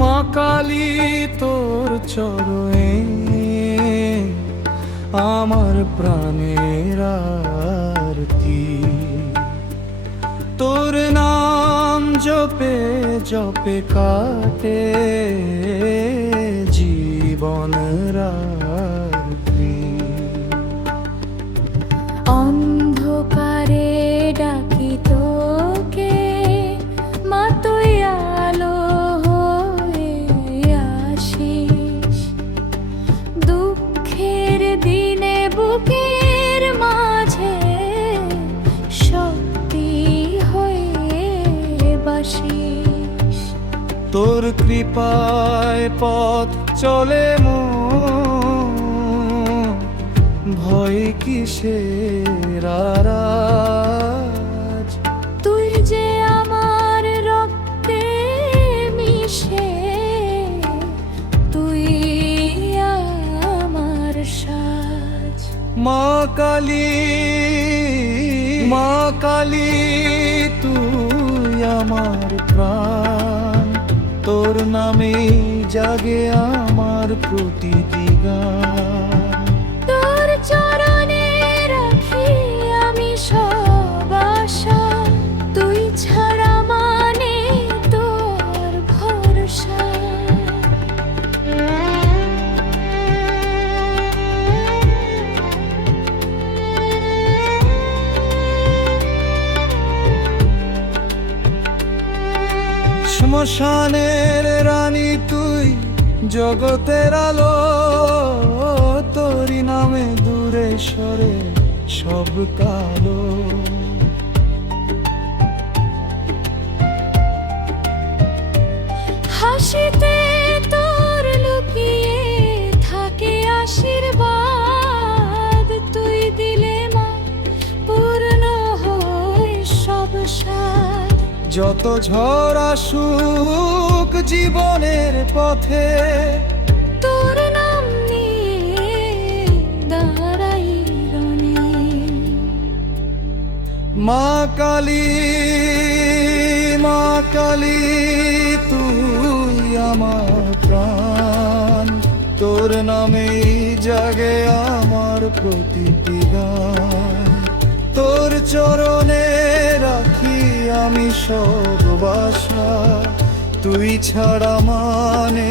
মা কালী তোর চরণে আমার প্রাণের আরতি, তোর নাম জপে জপে কাটে জীবন রাত্রি। অন্ধকারে ডাকি তোকে মা, তুই আলো হয়ে আসিস। দুঃখের দিনে বুকের মাঝে শক্তি হয়ে বাসিস। তোর কৃপায় পথ চলে মন, ভয় কিসের আজ। তুই যে আমার রক্তে মিশে, তুই আমার সাজ। মা কালী, মা কালী তুই আমার প্রাণ, তোর নামেই জাগে আমার প্রতিটি গান। তোর চরণে রাখি আমি সব আশা, তুই ছাড়া মানে তোর ভরসা। শ্মশানের রানী তুই জগতের আলো, তোরই নামে দূরে সরে সব কালো। হাসিতে তোর লুকিয়ে থাকে আশীর্বাদ, তুই দিলে মা পূর্ণ হয় সব সাধ। যত ঝড় আসুক জীবনের পথে, তোর নাম নিয়ে দাঁড়াই রণে। মা কালী, মা কালী তুই আমার প্রাণ, তোর নামেই জাগে আমার প্রতিটি গান। তোর চরণে রাখি আমি সব বাসা, তুই ছাড়া মানে